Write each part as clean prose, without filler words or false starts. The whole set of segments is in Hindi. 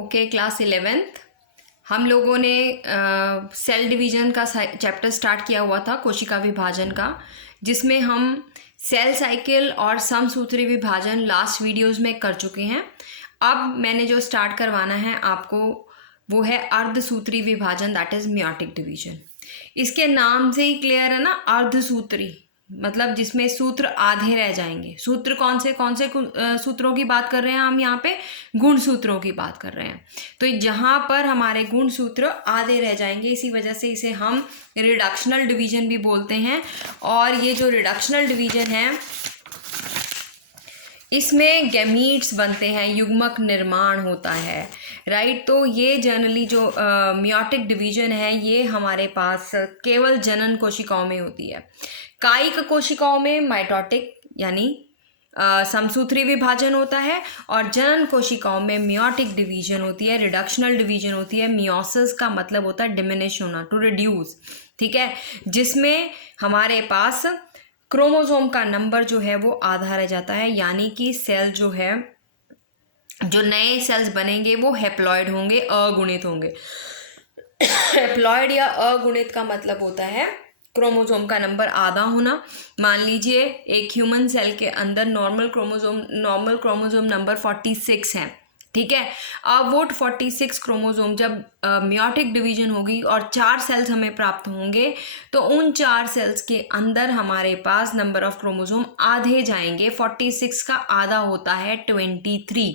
ओके, क्लास 11th हम लोगों ने सेल डिवीजन का चैप्टर स्टार्ट किया हुआ था, कोशिका विभाजन का, जिसमें हम सेल साइकिल और समसूत्री विभाजन लास्ट वीडियोस में कर चुके हैं। अब मैंने जो स्टार्ट करवाना है आपको वो है अर्धसूत्री विभाजन, दैट इज़ मियोटिक डिवीजन। इसके नाम से ही क्लियर है ना, अर्धसूत्री मतलब जिसमें सूत्र आधे रह जाएंगे। सूत्र कौन से सूत्रों की बात कर रहे हैं हम यहाँ पे? गुण सूत्रों की बात कर रहे हैं। तो जहाँ पर हमारे गुण सूत्र आधे रह जाएंगे, इसी वजह से इसे हम रिडक्शनल डिवीजन भी बोलते हैं। और ये जो रिडक्शनल डिवीजन है इसमें गैमीट्स बनते हैं, युग्मक निर्माण होता है, राइट। तो ये जनरली जो मियोटिक डिवीजन है ये हमारे पास केवल जनन कोशिकाओं में होती है। कायिक कोशिकाओं में माइटोटिक यानी समसूत्री विभाजन होता है, और जनन कोशिकाओं में मियोटिक डिवीजन होती है, रिडक्शनल डिवीजन होती है। मियोसिस का मतलब होता है डिमिनिश होना, टू रिड्यूस, ठीक है, जिसमें हमारे पास क्रोमोसोम का नंबर जो है वो आधा रह जाता है, यानी कि सेल जो है, जो नए सेल्स बनेंगे वो हैप्लॉइड होंगे, अगुणित होंगे। हैप्लॉइड या अगुणित का मतलब होता है क्रोमोसोम का नंबर आधा होना। मान लीजिए एक ह्यूमन सेल के अंदर नॉर्मल क्रोमोसोम नंबर 46 है, ठीक है। अब वो 46 क्रोमोसोम जब मियोटिक डिवीजन होगी और 4 सेल्स हमें प्राप्त होंगे, तो उन 4 सेल्स के अंदर हमारे पास नंबर ऑफ क्रोमोसोम आधे जाएंगे। 46 का आधा होता है 23,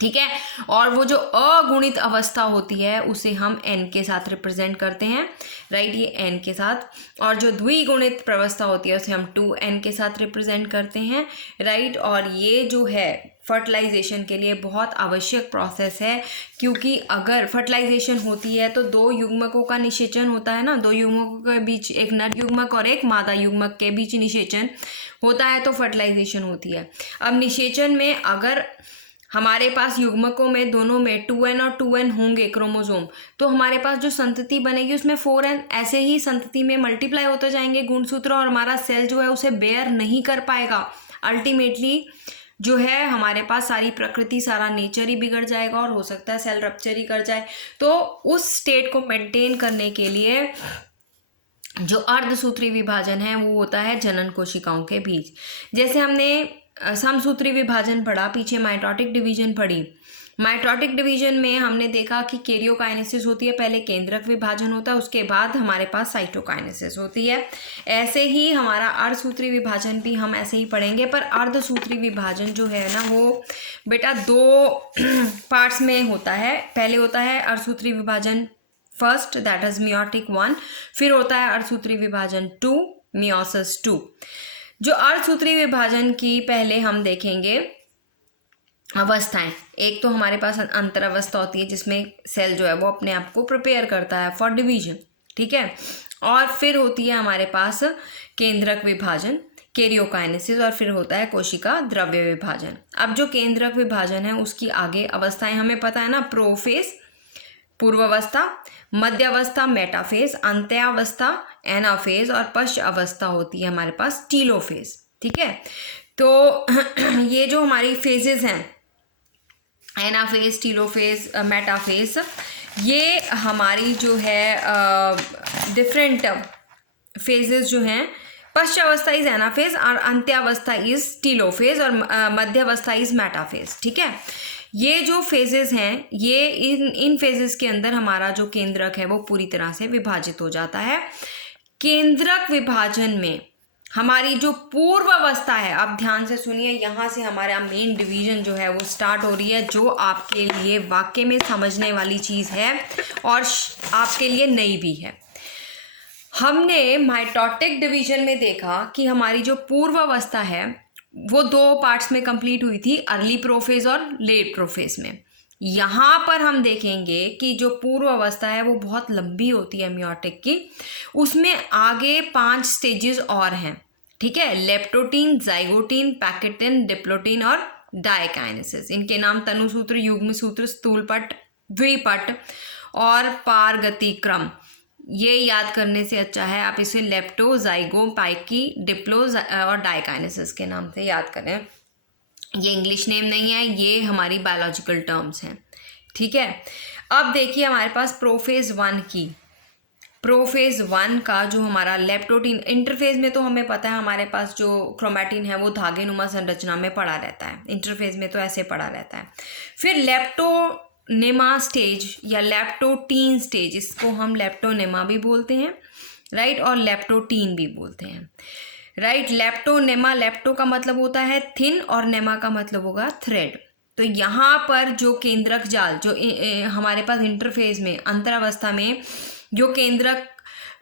ठीक है। और वो जो अगुणित अवस्था होती है उसे हम n के साथ रिप्रेजेंट करते हैं, राइट, ये n के साथ। और जो द्विगुणित प्रवस्था होती है उसे हम 2n के साथ रिप्रेजेंट करते हैं, राइट। और ये जो है फर्टिलाइजेशन के लिए बहुत आवश्यक प्रोसेस है, क्योंकि अगर फर्टिलाइजेशन होती है तो 2 युग्मकों का निषेचन होता है ना, 2 युग्मकों के बीच, एक नर युग्मक और एक मादा युग्मक के बीच निषेचन होता है तो फर्टिलाइजेशन होती है। अब निषेचन में अगर हमारे पास युग्मकों में दोनों में 2n और 2n होंगे क्रोमोसोम, तो हमारे पास जो संतति बनेगी उसमें 4n ऐसे ही संतति में मल्टीप्लाई होते जाएंगे गुणसूत्र, और हमारा सेल जो है उसे बेयर नहीं कर पाएगा। अल्टीमेटली जो है हमारे पास सारी प्रकृति, सारा नेचर ही बिगड़ जाएगा, और हो सकता है सेल रप्चर ही कर जाए। तो उस स्टेट को मेंटेन करने के लिए जो अर्धसूत्री विभाजन है वो होता है जनन कोशिकाओं के बीच। जैसे हमने समसूत्री विभाजन पढ़ा, पीछे माइटोटिक डिवीजन पढ़ी। माइटोटिक डिवीजन में हमने देखा कि कैरियोकाइनेसिस होती है, पहले केंद्रक विभाजन होता है, उसके बाद हमारे पास साइटोकाइनेसिस होती है। ऐसे ही हमारा अर्धसूत्री विभाजन भी हम ऐसे ही पढ़ेंगे, पर अर्धसूत्री विभाजन जो है ना वो बेटा 2 पार्ट्स में होता है। पहले होता है अर्धसूत्री विभाजन फर्स्ट, दैट इज मियोटिक 1, फिर होता है अर्धसूत्री विभाजन 2, मियोसिस 2। जो अर्धसूत्री विभाजन की पहले हम देखेंगे अवस्थाएं। एक तो हमारे पास अंतर अवस्था होती है जिसमें सेल जो है वो अपने आप को प्रिपेयर करता है फॉर डिवीजन, ठीक है। और फिर होती है हमारे पास केंद्रक विभाजन, कैरियोकाइनेसिस, और फिर होता है कोशिका द्रव्य विभाजन। अब जो केंद्रक विभाजन है उसकी आगे अवस्थाएं हमें पता है ना, प्रोफेज पूर्वावस्था, मध्यावस्था मेटाफेज, अंत्यावस्था एनाफेज, और पश्च अवस्था होती है हमारे पास टीलोफेज, ठीक है। तो ये जो हमारी फेजेस हैं, एनाफेज, टीलोफेज, मेटाफेज, ये हमारी जो है डिफरेंट फेजेस जो हैं। पश्च अवस्था इज एनाफेज, और अंत्यावस्था इज टीलोफेज, और मध्यावस्था इज मेटाफेज, ठीक है। ये जो फेजेस हैं, ये इन फेजेस के अंदर हमारा जो केंद्रक है वो पूरी तरह से विभाजित हो जाता है। केंद्रक विभाजन में हमारी जो पूर्व अवस्था है, अब ध्यान से सुनिए, यहाँ से हमारा मेन डिवीजन जो है वो स्टार्ट हो रही है, जो आपके लिए वाकई में समझने वाली चीज़ है और आपके लिए नई भी है। हमने माइटोटिक डिवीजन में देखा कि हमारी जो पूर्व अवस्था है वो 2 पार्ट्स में कंप्लीट हुई थी, अर्ली प्रोफेज और लेट प्रोफेज में। यहाँ पर हम देखेंगे कि जो पूर्व अवस्था है वो बहुत लंबी होती है मियोटिक की, उसमें आगे 5 स्टेजेस और हैं, ठीक है। लेप्टोटीन, जाइगोटीन, पैकेटिन, डिप्लोटीन और डायकाइनेसिस। इनके नाम तनुसूत्र, युग्म सूत्र, स्थूलपट, द्विपट और पारगतिक्रम। ये याद करने से अच्छा है आप इसे लेप्टो, जाइगो, पाइकी, डिप्लो और डायकाइनेसिस के नाम से याद करें। ये इंग्लिश नेम नहीं है, ये हमारी बायोलॉजिकल टर्म्स हैं, ठीक है। अब देखिए हमारे पास प्रोफेज वन का जो हमारा लेप्टोटीन, इंटरफेज में तो हमें पता है हमारे पास जो क्रोमैटिन है वो धागे नुमा संरचना में पड़ा रहता है, इंटरफेज में तो ऐसे पड़ा रहता है। फिर लेप्टोनेमा स्टेज या लेप्टोटीन स्टेज, इसको हम लेप्टोनेमा भी बोलते हैं, राइट, और लेप्टोटीन भी बोलते हैं, राइट। लेप्टोनेमा, लेप्टो का मतलब होता है थिन और नेमा का मतलब होगा थ्रेड। तो यहाँ पर जो केंद्रक जाल जो हमारे पास इंटरफेज में अंतरावस्था में जो केंद्रक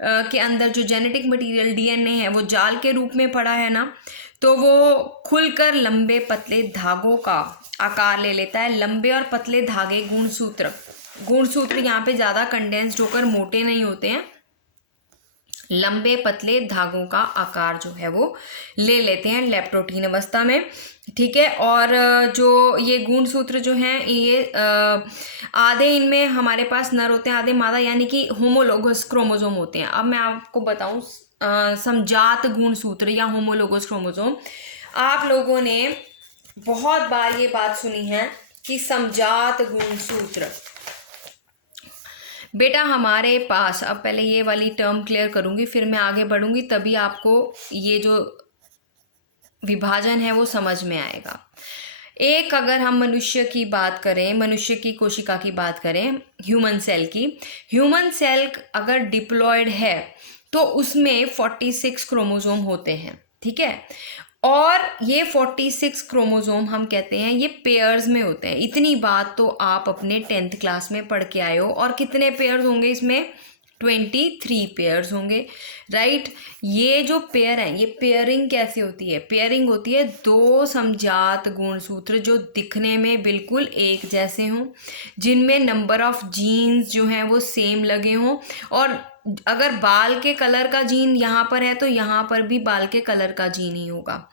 के अंदर जो जेनेटिक मटेरियल डीएनए है वो जाल के रूप में पड़ा है ना, तो वो खुलकर लंबे पतले धागों का आकार ले लेता है। लंबे और पतले धागे गुणसूत्र यहाँ पे ज़्यादा कंडेंस्ड होकर मोटे नहीं होते हैं, लंबे पतले धागों का आकार जो है वो ले लेते हैं लेप्टोटीन अवस्था में, ठीक है। और जो ये गुणसूत्र जो हैं ये आधे इनमें हमारे पास नर होते हैं, आधे मादा, यानी कि होमोलोगस क्रोमोसोम होते हैं। अब मैं आपको बताऊं समजात गुणसूत्र या होमोलोगस क्रोमोसोम, आप लोगों ने बहुत बार ये बात सुनी है कि समजात गुणसूत्र। बेटा हमारे पास, अब पहले ये वाली टर्म क्लियर करूँगी फिर मैं आगे बढ़ूँगी, तभी आपको ये जो विभाजन है वो समझ में आएगा। एक अगर हम मनुष्य की बात करें, मनुष्य की कोशिका की बात करें, ह्यूमन सेल की, ह्यूमन सेल अगर डिप्लॉयड है तो उसमें 46 क्रोमोसोम होते हैं, ठीक है। और ये 46 क्रोमोसोम हम कहते हैं ये पेयर्स में होते हैं। इतनी बात तो आप अपने 10th क्लास में पढ़ के आए हो। और कितने पेयर्स होंगे इसमें? 23 पेयर्स होंगे, राइट। ये जो पेयर है, ये पेयरिंग कैसे होती है? पेयरिंग होती है दो समजात गुणसूत्र जो दिखने में बिल्कुल एक जैसे हों, जिनमें नंबर ऑफ जीन्स जो हैं वो सेम लगे हों, और अगर बाल के कलर का जीन यहाँ पर है तो यहाँ पर भी बाल के कलर का जीन ही होगा,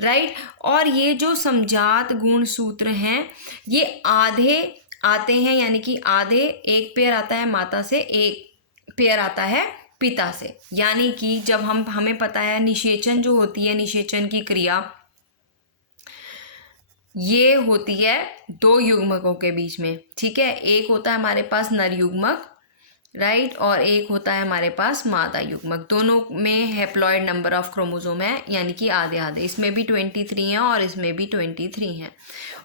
राइट। और ये जो समजात गुणसूत्र हैं ये आधे आते हैं, यानी कि आधे, एक पेयर आता है माता से, एक पेयर आता है पिता से। यानी कि जब हमें पता है निषेचन जो होती है, निषेचन की क्रिया ये होती है दो युग्मकों के बीच में, ठीक है। एक होता है हमारे पास नर युग्मक, राइट, और एक होता है हमारे पास मादा युग्मक। दोनों में हैप्लॉइड नंबर ऑफ क्रोमोसोम है, यानी कि आधे आधे, इसमें भी 23 हैं और इसमें भी 23 हैं।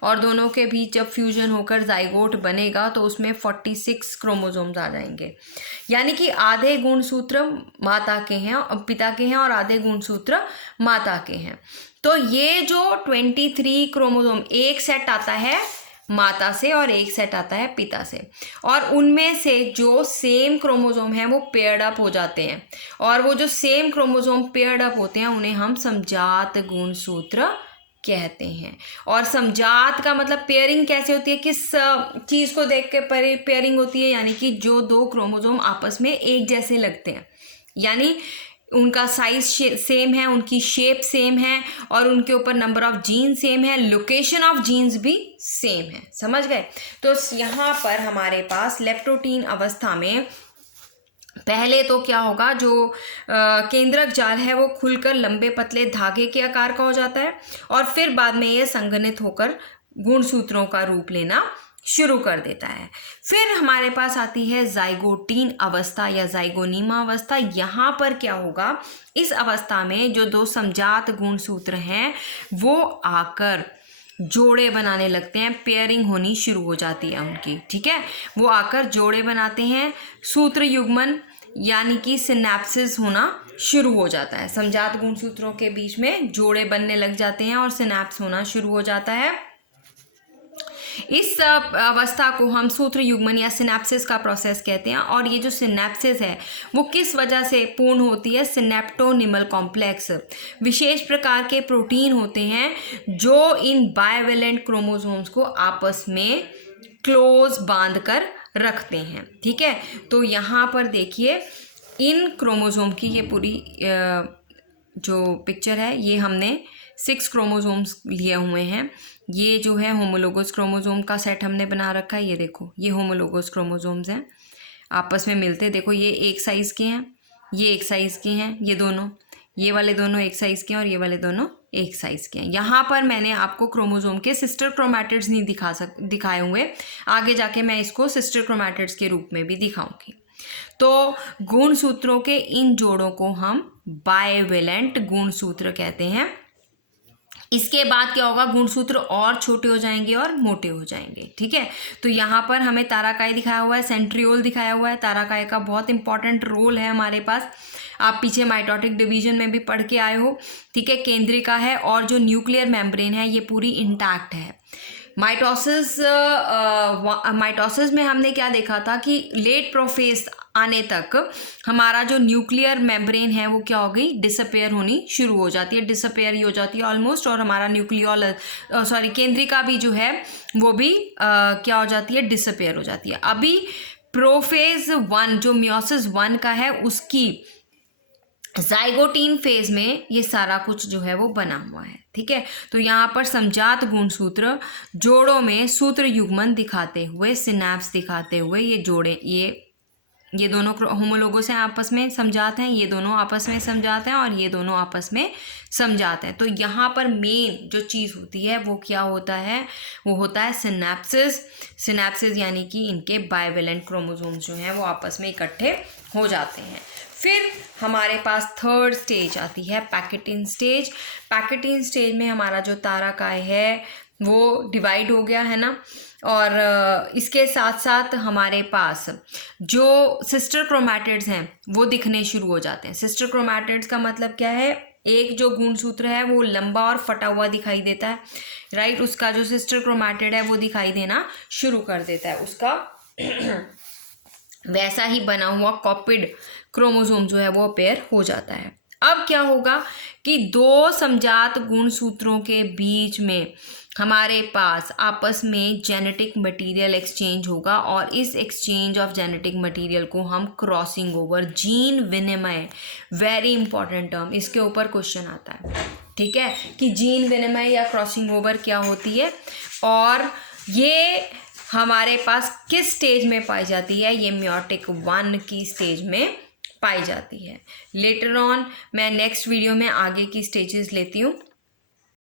और दोनों के बीच जब फ्यूजन होकर जाइगोट बनेगा तो उसमें 46 क्रोमोसोम्स आ जाएंगे। यानी कि आधे गुणसूत्र माता के हैं, पिता के हैं, और आधे गुणसूत्र माता के हैं। तो ये जो 23 क्रोमोसोम, एक सेट आता है माता से और एक सेट आता है पिता से, और उनमें से जो सेम क्रोमोसोम है वो पेयर्ड अप हो जाते हैं, और वो जो सेम क्रोमोसोम पेयर्ड अप होते हैं उन्हें हम समजात गुणसूत्र कहते हैं। और समजात का मतलब पेयरिंग कैसे होती है, किस चीज़ को देख के पेयरिंग होती है, यानी कि जो दो क्रोमोसोम आपस में एक जैसे लगते हैं, यानी उनका साइज सेम है, उनकी शेप सेम है, और उनके ऊपर नंबर ऑफ जीन सेम है, लोकेशन ऑफ जीन्स भी सेम है। समझ गए? तो यहाँ पर हमारे पास लेप्टोटीन अवस्था में पहले तो क्या होगा, जो केंद्रक जाल है वो खुलकर लंबे पतले धागे के आकार का हो जाता है, और फिर बाद में ये संघनित होकर गुणसूत्रों का रूप लेना शुरू कर देता है। फिर हमारे पास आती है जाइगोटीन अवस्था या जाइगोनीमा अवस्था। यहाँ पर क्या होगा, इस अवस्था में जो दो समजात गुणसूत्र हैं वो आकर जोड़े बनाने लगते हैं, पेयरिंग होनी शुरू हो जाती है उनकी, ठीक है। वो आकर जोड़े बनाते हैं, सूत्र युग्मन यानी कि सिनेप्सिस होना शुरू हो जाता है। समजात गुणसूत्रों के बीच में जोड़े बनने लग जाते हैं और सिनेप्स होना शुरू हो जाता है। इस अवस्था को हम सूत्र युग्मन या सिनेप्सिस का प्रोसेस कहते हैं। और ये जो सिनेप्सिस है वो किस वजह से पूर्ण होती है? सिनेप्टोनिमल कॉम्प्लेक्स, विशेष प्रकार के प्रोटीन होते हैं जो इन बाइवेलेंट क्रोमोसोम्स को आपस में क्लोज बांध कर रखते हैं, ठीक है। तो यहाँ पर देखिए इन क्रोमोसोम की ये पूरी जो पिक्चर है, ये हमने 6 क्रोमोसोम्स लिए हुए हैं। ये जो है होमोलोगस क्रोमोसोम का सेट हमने बना रखा है। ये देखो, ये होमोलोगस क्रोमोसोम्स हैं, आपस में मिलते, देखो ये एक साइज़ के हैं, ये एक साइज़ के हैं, ये दोनों, ये वाले दोनों एक साइज़ के हैं और ये वाले दोनों एक साइज़ के हैं। यहाँ पर मैंने आपको क्रोमोसोम के सिस्टर क्रोमैटिड्स नहीं दिखाए हुए, आगे जाके मैं इसको सिस्टर क्रोमैटिड्स के रूप में भी दिखाऊंगी। तो गुणसूत्रों के इन जोड़ों को हम बाइवेलेंट गुणसूत्र कहते हैं। इसके बाद क्या होगा, गुणसूत्र और छोटे हो जाएंगे और मोटे हो जाएंगे। ठीक है, तो यहाँ पर हमें ताराकाय दिखाया हुआ है, सेंट्रियोल दिखाया हुआ है। ताराकाय का बहुत इंपॉर्टेंट रोल है हमारे पास, आप पीछे माइटोटिक डिवीजन में भी पढ़ के आए हो। ठीक है, केंद्रिका है और जो न्यूक्लियर मेम्ब्रेन है ये पूरी इंटैक्ट है। माइटोसिस में हमने क्या देखा था कि लेट प्रोफेज आने तक हमारा जो न्यूक्लियर मेम्ब्रेन है वो क्या हो गई, डिसअपेयर होनी शुरू हो जाती है, डिसअपेयर ही हो जाती है ऑलमोस्ट, और हमारा केंद्रिका भी जो है वो भी क्या हो जाती है, डिसअपेयर हो जाती है। अभी प्रोफेज 1 जो मियोसिस 1 का है उसकी जाइगोटीन फेज में ये सारा कुछ जो है वो बना हुआ है। ठीक है, तो यहाँ पर समजात गुणसूत्र जोड़ों में सूत्र युग्मन दिखाते हुए, सिनैप्स दिखाते हुए ये जोड़े ये दोनों होमोलोगस हैं, आपस में समझात हैं, ये दोनों आपस में समझात हैं और ये दोनों आपस में समझात हैं। तो यहाँ पर मेन जो चीज़ होती है वो क्या होता है, वो होता है सिनैप्सिस यानी कि इनके बाइवेलेंट क्रोमोसोम्स जो हैं वो आपस में इकट्ठे हो जाते हैं। फिर हमारे पास थर्ड स्टेज आती है पैकेटिन स्टेज। पैकेटिन स्टेज में हमारा जो ताराकाय है वो डिवाइड हो गया है ना, और इसके साथ साथ हमारे पास जो सिस्टर क्रोमैटिड्स हैं वो दिखने शुरू हो जाते हैं। सिस्टर क्रोमैटिड्स का मतलब क्या है, एक जो गुणसूत्र है वो लंबा और फटा हुआ दिखाई देता है, राइट, उसका जो सिस्टर क्रोमैटिड है वो दिखाई देना शुरू कर देता है, उसका वैसा ही बना हुआ कॉपिड क्रोमोसोम जो है वो अपेयर हो जाता है। अब क्या होगा कि दो समजात गुणसूत्रों के बीच में हमारे पास आपस में जेनेटिक मटेरियल एक्सचेंज होगा, और इस एक्सचेंज ऑफ जेनेटिक मटेरियल को हम क्रॉसिंग ओवर, जीन विनिमय, वेरी इंपॉर्टेंट टर्म, इसके ऊपर क्वेश्चन आता है। ठीक है, कि जीन विनिमय या क्रॉसिंग ओवर क्या होती है और ये हमारे पास किस स्टेज में पाई जाती है, ये मियोटिक 1 की स्टेज में पाई जाती है। लेटर ऑन मैं नेक्स्ट वीडियो में आगे की स्टेजेस लेती हूँ।